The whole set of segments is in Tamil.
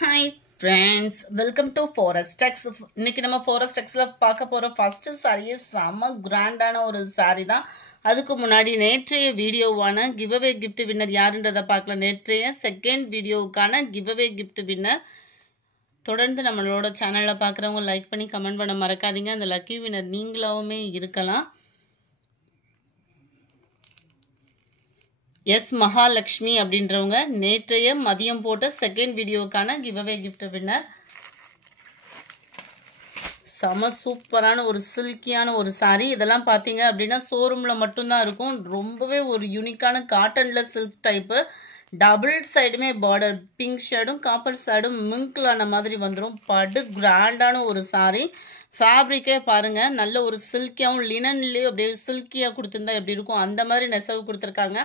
Hi friends, welcome to Forest Tex. இன்னைக்கு நம்ம Forest Texல பார்க்க போற ஃபர்ஸ்ட் saree செம கிராண்டான ஒரு saree தான். அதுக்கு முன்னாடி நேற்றைய வீடியோவான giveaway gift winner யாருன்றதை பார்க்கலாம். நேற்றைய செகண்ட் வீடியோவுக்கான giveaway gift winner தொடர்ந்து நம்மளோட சேனல்ல பார்க்குறவங்க லைக் பண்ணி கமெண்ட் பண்ண மறக்காதீங்க. அந்த லக்கி winner நீங்களாவுமே இருக்கலாம். எஸ் மகாலட்சுமி அப்படின்றவங்க நேற்றைய மதியம் போட்ட செகண்ட் வீடியோக்கான கிவ்அவே கிஃப்ட் வின்னர். செம சூப்பரான ஒரு சில்கியான ஒரு சாரி. இதெல்லாம் பார்த்தீங்க அப்படின்னா ஷோரூமில் மட்டும்தான் இருக்கும். ரொம்பவே ஒரு யூனிக்கான காட்டனில் சில்க் டைப்பு. டபுள் சைடுமே பார்டர் பிங்க் ஷேடும் காப்பர் சைடும் மிங்க்லான மாதிரி வந்துடும். படு கிராண்டான ஒரு சாரி. ஃபேப்ரிக்கே பாருங்கள், நல்ல ஒரு சில்கியாகவும் லினன்லேயும் அப்படியே சில்கியாக கொடுத்துருந்தா எப்படி இருக்கும் அந்த மாதிரி நெசவு கொடுத்துருக்காங்க.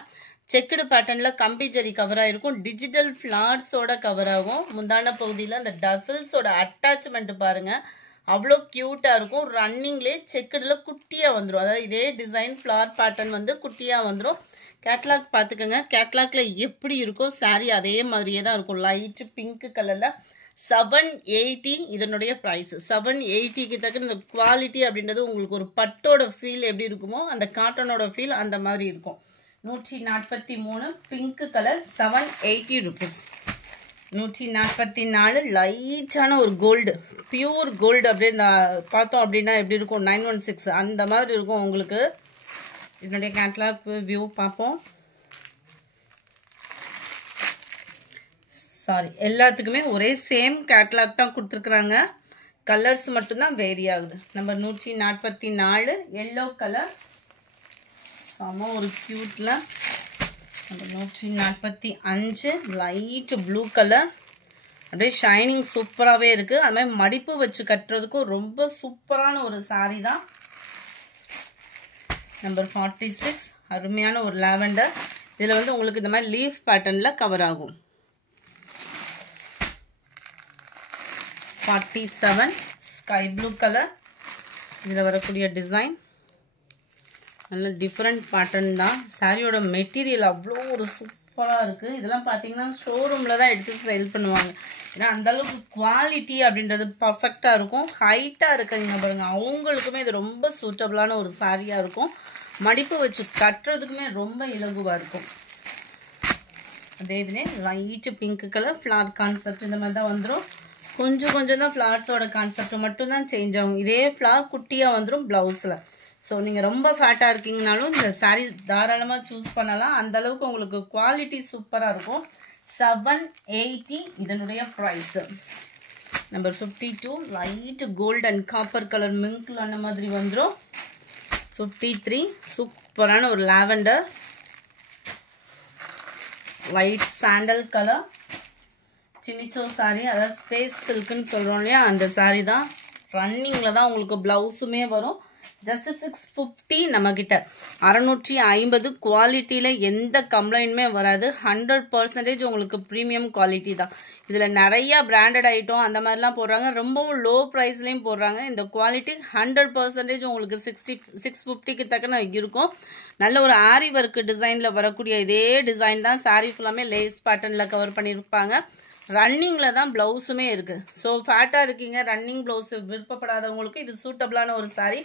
செக்குடு பேட்டர்னில் கம்பி ஜரி கவர் ஆகிருக்கும். டிஜிட்டல் ஃப்ளார்ஸோட கவர் ஆகும். முந்தான பகுதியில் அந்த டசல்ஸோட அட்டாச்மெண்ட் பாருங்கள், அவ்வளோ க்யூட்டாக இருக்கும். ரன்னிங்லேயே செக்குடில் குட்டியாக வந்துடும். அதாவது இதே டிசைன் ஃப்ளார் பேட்டர்ன் வந்து குட்டியாக வந்துடும். கேட்லாக் பார்த்துக்கோங்க. கேட்லாக்ல எப்படி இருக்கோ சாரீ அதே மாதிரியே தான் இருக்கும். லைட் பிங்க் கலரில் 780 இதனுடைய ப்ரைஸ். 780க்கு தக்க இந்த குவாலிட்டி அப்படின்றது உங்களுக்கு ஒரு பட்டோட ஃபீல் எப்படி இருக்குமோ அந்த காட்டனோட ஃபீல் அந்த மாதிரி இருக்கும். 143 பிங்க் கலர் 780 ருபீஸ். 144 லைட்டான ஒரு கோல்டு, பியூர் கோல்டு அப்படியே பார்த்தோம் அப்படின்னா எப்படி இருக்கும் 916 அந்த மாதிரி இருக்கும் உங்களுக்கு. இதனுடைய கேட்லாக் வியூ பார்ப்போம். சாரி, எல்லாத்துக்குமே ஒரே சேம் கேட்லாக் தான் கொடுத்துருக்குறாங்க. கலர்ஸ் மட்டும்தான் வேரி ஆகுது. நம்பர் 144 எல்லோ கலர் செம ஒரு க்யூட்டில். நம்பர் 145 லைட் ப்ளூ கலர், அப்படியே ஷைனிங் சூப்பராகவே இருக்குது. அது மாதிரி மடிப்பு வச்சு கட்டுறதுக்கும் ரொம்ப சூப்பரான ஒரு சாரீ தான். நம்பர் 46 அருமையான ஒரு லாவெண்டர். இதில் வந்து உங்களுக்கு இந்த மாதிரி லீஃப் பேட்டர்னில் கவர் ஆகும். 47 ஸ்கை ப்ளூ கலர். இதில் வரக்கூடிய டிசைன் நல்ல டிஃப்ரெண்ட் பேட்டர்ன் தான். சாரியோட மெட்டீரியல் அவ்வளோ ஒரு சூப்பராக இருக்குது. இதெல்லாம் பார்த்தீங்கன்னா ஷோரூமில் தான் எடுத்து சேல் பண்ணுவாங்க. ஏன்னா அந்தளவுக்கு குவாலிட்டி அப்படின்றது பர்ஃபெக்டாக இருக்கும். ஹைட்டாக இருக்குங்க பாருங்கள், அவங்களுக்குமே இது ரொம்ப சூட்டபிளான ஒரு சாரியாக இருக்கும். மடிப்பு வச்சு கட்டுறதுக்குமே ரொம்ப இலகுவாக இருக்கும். அதே இதுவே light pink colour floor concept இந்த மாதிரி தான் வந்துடும். கொஞ்சம் கொஞ்சம் தான் ஃப்ளார்ஸோட கான்செப்ட் மட்டும்தான் சேஞ்ச் ஆகும். இதே ஃப்ளார் குட்டியாக வந்துடும் ப்ளவுஸில். ஸோ நீங்கள் ரொம்ப ஃபேட்டாக இருக்கீங்கனாலும் இந்த சாரீ தாராளமாக சூஸ் பண்ணலாம். அந்தளவுக்கு உங்களுக்கு குவாலிட்டி சூப்பராக இருக்கும். 780 இதனுடைய price. Number 52 light gold and copper colour மிங்க்ல அந்த மாதிரி வந்துடும். 53 சூப்பரான ஒரு லாவெண்டர் லைட் சாண்டல் கலர் சிமிசோ சாரீ, அதாவது ஸ்பேஸ் சில்க்குன்னு சொல்கிறோம் இல்லையா அந்த சாரீ தான். ரன்னிங்கில் தான் உங்களுக்கு ப்ளவுஸுமே வரும். ஜஸ்ட் 650 நம்மக்கிட்ட 650 குவாலிட்டியில் எந்த கம்ப்ளைண்ட்டுமே வராது. 100% உங்களுக்கு ப்ரீமியம் குவாலிட்டி தான். இதில் நிறையா பிராண்டட் ஐட்டம் அந்த மாதிரிலாம் போடுறாங்க, ரொம்பவும் லோ ப்ரைஸ்லேயும் போடுறாங்க. இந்த குவாலிட்டி 100% உங்களுக்கு 650க்கு தக்கன இருக்கும். நல்ல ஒரு ஆரி ஒர்க் டிசைனில் வரக்கூடிய இதே டிசைன் தான். சாரீ ஃபுல்லாமே லேஸ் பேட்டர்னில் கவர் பண்ணியிருப்பாங்க. ரன்னிங்கில் தான் ப்ளவுஸுமே இருக்குது. ஸோ ஃபேட்டாக இருக்கீங்க, ரன்னிங் ப்ளவுஸ் விருப்பப்படாதவங்களுக்கு இது சூட்டபிளான ஒரு சாரீ.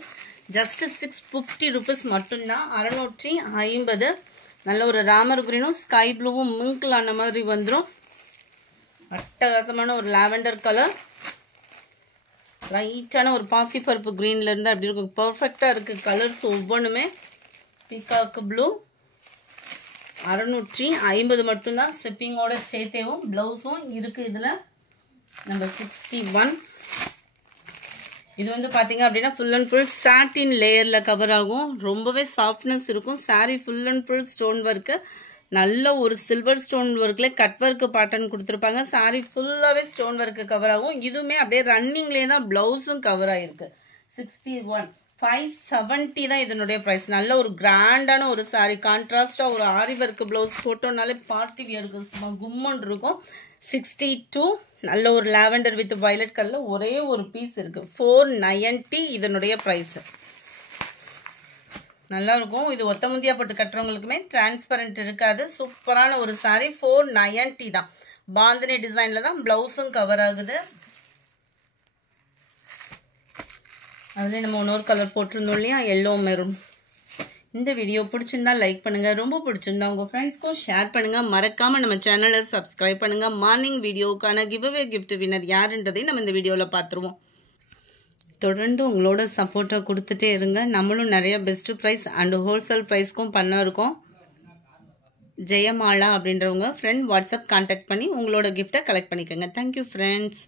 ஜஸ்ட் 650 ருபீஸ் மட்டும்தான். 650. நல்ல ஒரு ராமர் கிரீனும் ஸ்கை ப்ளூவும் மிங்கிள் அந்த மாதிரி வந்துடும். அட்டகாசமான ஒரு லாவெண்டர் கலர், லைட்டான ஒரு பாசிப்பருப்பு க்ரீன்லேருந்து அப்படி இருக்கும். பர்ஃபெக்டாக இருக்குது கலர்ஸ் ஒவ்வொன்றுமே. பீகாக்கு ப்ளூ 650 மட்டும்தான். ஷிப்பிங்கோட சேர்த்தேவும் ப்ளவுஸும் இருக்குது இதில். நம்பர் 61 இது வந்து பார்த்தீங்க அப்படின்னா ஃபுல் அண்ட் ஃபுல் சாட்டின் லேயரில் கவர் ஆகும். ரொம்பவே சாஃப்ட்னஸ் இருக்கும். Sari full and full stone work, நல்ல ஒரு சில்வர் ஸ்டோன் ஒர்க்கில் கட் ஒர்க்கு பேட்டர்ன் கொடுத்துருப்பாங்க. சாரீ ஃபுல்லாகவே ஸ்டோன் ஒர்க்கு கவர் ஆகும். இதுவுமே அப்படியே ரன்னிங்லேயே தான் ப்ளவுஸும் கவர் ஆகிருக்கு. 61 570 தான் இதனுடைய ப்ரைஸ். நல்ல ஒரு கிராண்டான ஒரு சாரீ. கான்ட்ராஸ்டாக ஒரு ஆரி ஒர்க்கு ப்ளவுஸ் போட்டோம்னாலே பார்ட்டி வியருக்கு சும்மா கும்மன் இருக்கும். 62 நல்ல ஒரு லாவெண்டர் வித் வயலட் கலரில் ஒரே ஒரு பீஸ் இருக்குது. 490 இதனுடைய ப்ரைஸு. நல்லா இருக்கும். இது ஒத்த முந்தியா போட்டு கட்டுறவங்களுக்குமே டிரான்ஸ்பரண்ட் இருக்காது. சூப்பரான ஒரு சாரீ. 490 தான். பாந்தினி டிசைனில் தான் ப்ளவுஸும் கவர் ஆகுது. அதுலேயே நம்ம இன்னொரு கலர் போட்டிருந்தோம் இல்லையா, எல்லோ மெரூன். இந்த வீடியோ பிடிச்சிருந்தா லைக் பண்ணுங்கள், ரொம்ப பிடிச்சிருந்தா உங்கள் ஃப்ரெண்ட்ஸ்க்கும் ஷேர் பண்ணுங்கள். மறக்காமல் நம்ம சேனலை சப்ஸ்கிரைப் பண்ணுங்கள். மார்னிங் வீடியோக்கான கிவ்அவே கிஃப்ட் வின்னர் யாருன்றதையும் நம்ம இந்த வீடியோவில் பார்த்துருவோம். தொடர்ந்து உங்களோட சப்போர்ட்டை கொடுத்துட்டே இருங்க. நம்மளும் நிறைய பெஸ்ட் ப்ரைஸ் அண்ட் ஹோல்சேல் ப்ரைஸ்க்கும் பண்ண இருக்கோம். ஜெயமாலா அப்படின்றவங்க ஃப்ரெண்ட் வாட்ஸ்அப் கான்டாக்ட் பண்ணி உங்களோட கிஃப்ட்டை கலெக்ட் பண்ணிக்கோங்க. Thank you friends.